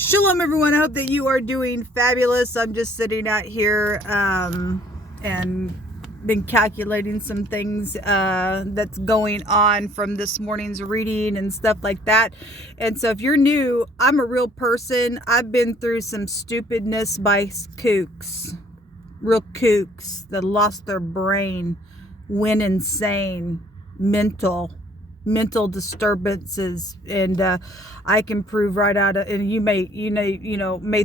Shalom, everyone. I hope that you are doing fabulous. I'm just sitting out here and been calculating some things that's going on from this morning's reading and stuff like that. And so if you're new, I'm a real person. I've been through some stupidness by kooks, real kooks that lost their brain, went insane, mental disturbances, and I can prove right out of, and you may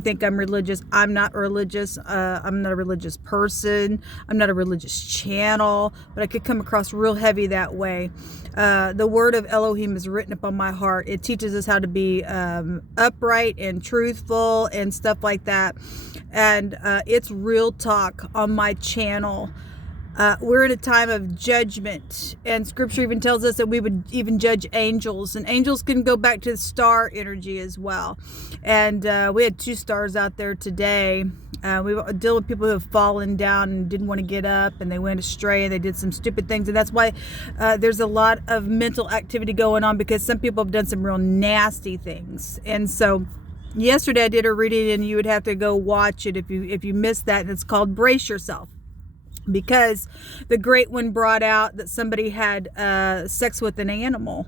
think I'm religious. I'm not religious. I'm not a religious person. I'm not a religious channel, but I could come across real heavy that way. The word of Elohim is written upon my heart. It teaches us how to be upright and truthful and stuff like that, and it's real talk on my channel. We're in a time of judgment, and scripture even tells us that we would even judge angels, and angels can go back to the star energy as well. And we had 2 stars out there today. We deal with people who have fallen down and didn't want to get up, and they went astray and they did some stupid things, and that's why there's a lot of mental activity going on, because some people have done some real nasty things. And so yesterday I did a reading, and you would have to go watch it if you missed that, and it's called Brace Yourself. Because the great one brought out that somebody had sex with an animal.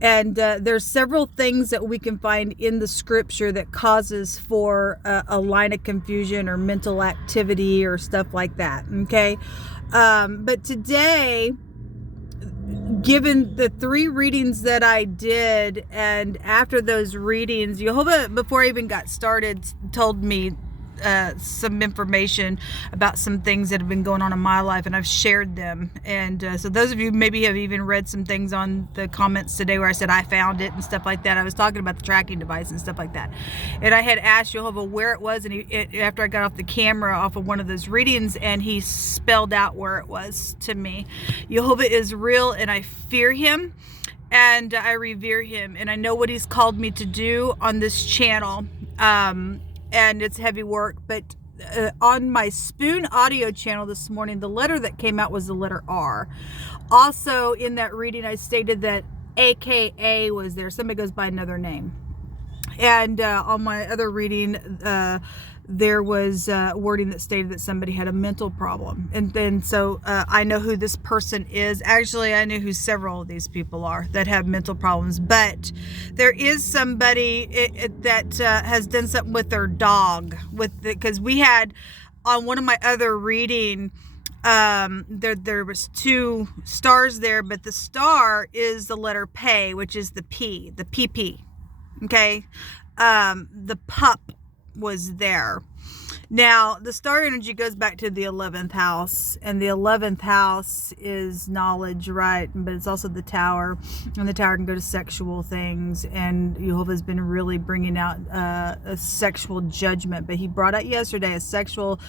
And there's several things that we can find in the scripture that causes for a line of confusion or mental activity or stuff like that. Okay. But today, given the 3 readings that I did, and after those readings, Jehovah, before I even got started, told me some information about some things that have been going on in my life, and I've shared them. And so those of you maybe have even read some things on the comments today where I said I found it and stuff like that. I was talking about the tracking device and stuff like that, and I had asked Jehovah where it was, and after I got off the camera off of one of those readings, and he spelled out where it was to me. Jehovah is real, and I fear him, and I revere him, and I know what he's called me to do on this channel. And it's heavy work, but on my Spoon audio channel this morning, the letter that came out was the letter R. Also in that reading, I stated that AKA was there. Somebody goes by another name. And on my other reading, there was wording that stated that somebody had a mental problem. And then so I know who this person is. Actually, I know who several of these people are that have mental problems. But there is somebody that has done something with their dog. Because we had on one of my other reading, there was 2 stars there, but the star is the letter P, which is the P, the PP. Okay, the pup was there. Now, the star energy goes back to the 11th house, and the 11th house is knowledge, right? But it's also the tower, and the tower can go to sexual things, and Jehovah's been really bringing out a sexual judgment. But he brought out yesterday a sexual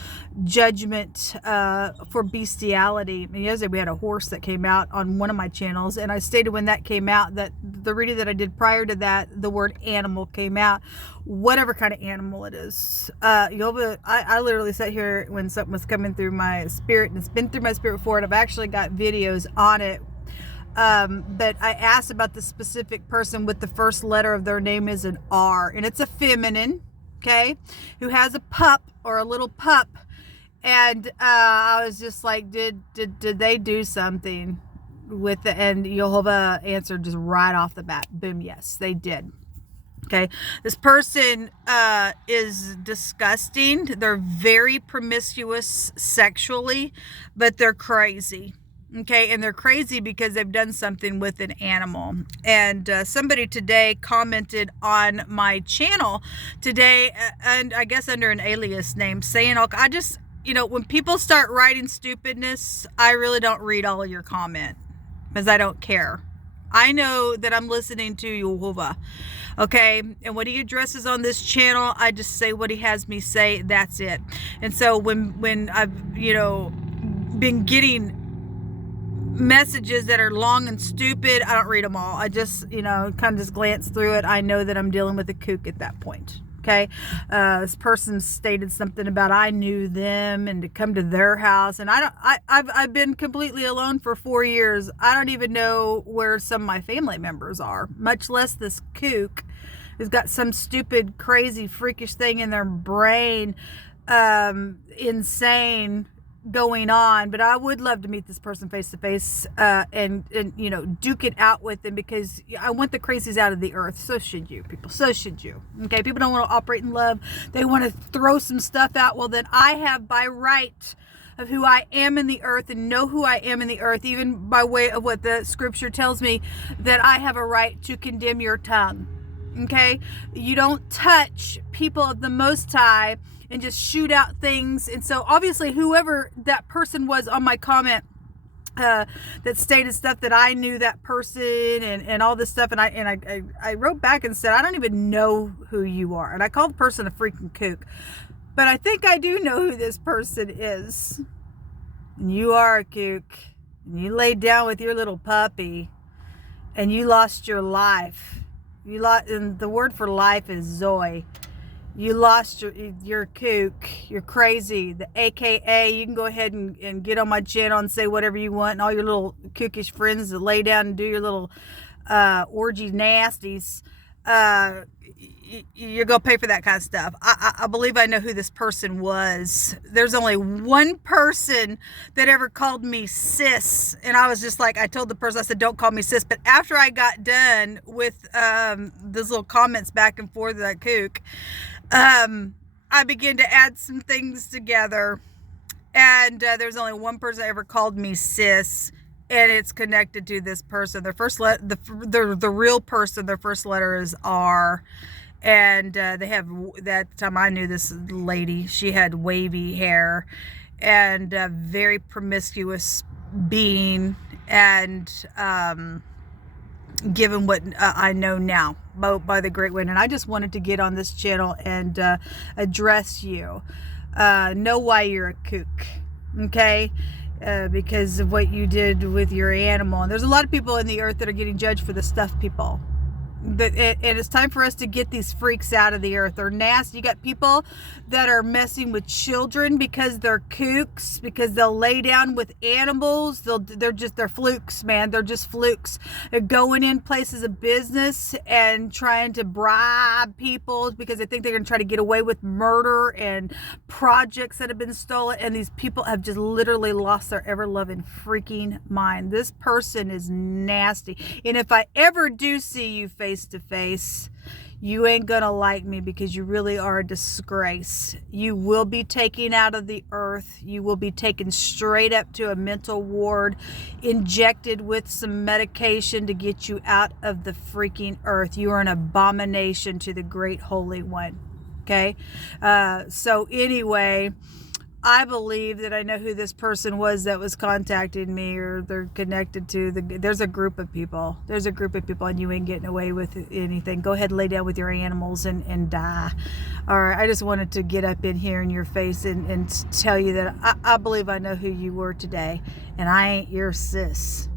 judgment for bestiality. And yesterday we had a horse that came out on one of my channels, and I stated when that came out that the reading that I did prior to that, the word animal came out, whatever kind of animal it is. Jehovah, I literally sat here when something was coming through my spirit, and it's been through my spirit before, and I've actually got videos on it. But I asked about the specific person with the first letter of their name is an R, and it's a feminine, okay, who has a pup or a little pup. And I was just like, did they do something with it? And Jehovah answered just right off the bat, boom, yes, they did. Okay, this person is disgusting. They're very promiscuous sexually, but they're crazy. Okay, and they're crazy because they've done something with an animal. And somebody today commented on my channel today, and I guess under an alias name, saying, I just, when people start writing stupidness, I really don't read all of your comment because I don't care. I know that I'm listening to Jehovah. Okay, and what he addresses on this channel, I just say what he has me say. That's it. And so when I've been getting messages that are long and stupid, I don't read them all. I just kind of just glance through it. I know that I'm dealing with a kook at that point. Okay, this person stated something about I knew them and to come to their house, and I've been completely alone for 4 years. I don't even know where some of my family members are, much less this kook who's got some stupid, crazy, freakish thing in their brain, insane going on. But I would love to meet this person face to face, and you know, duke it out with them, because I want the crazies out of the earth. So should you, people. So should you. Okay, people don't want to operate in love. They want to throw some stuff out. Well, then I have, by right of who I am in the earth, and know who I am in the earth, even by way of what the scripture tells me, that I have a right to condemn your tongue. Okay, you don't touch people of the Most High and just shoot out things. And so obviously whoever that person was on my comment, that stated stuff that I knew that person, and all this stuff, and I wrote back and said, I don't even know who you are, and I called the person a freaking kook, but I think I do know who this person is. And you are a kook, and you laid down with your little puppy, and you lost your life. You lost, and the word for life is Zoe. You lost your kook. You're crazy. The AKA, you can go ahead and get on my channel and say whatever you want, and all your little kookish friends that lay down and do your little orgy nasties, you're going to pay for that kind of stuff. I believe I know who this person was. There's only one person that ever called me sis, and I was just like, I told the person, I said, don't call me sis. But after I got done with those little comments back and forth of that kook, I began to add some things together, and there's only one person that ever called me sis, and it's connected to this person. Their first the real person, their first letter is R, and they have, that time I knew this lady, she had wavy hair, and a very promiscuous being, and given what I know now by the great one. And I just wanted to get on this channel and address you. Know why you're a kook, okay? Because of what you did with your animal. And there's a lot of people in the earth that are getting judged for the stuff people. And it's time for us to get these freaks out of the earth. They're nasty. You got people that are messing with children because they're kooks, because they'll lay down with animals. They're flukes, man. They're just flukes. They're going in places of business and trying to bribe people because they think they're going to try to get away with murder and projects that have been stolen. And these people have just literally lost their ever-loving freaking mind. This person is nasty. And if I ever do see you face to face, you ain't gonna like me, because you really are a disgrace. You will be taken out of the earth. You will be taken straight up to a mental ward, injected with some medication to get you out of the freaking earth. You are an abomination to the great Holy One. Okay, so anyway, I believe that I know who this person was that was contacting me, or they're connected to there's a group of people. There's a group of people, and you ain't getting away with anything. Go ahead and lay down with your animals and die. All right, I just wanted to get up in here in your face and tell you that I believe I know who you were today, and I ain't your sis.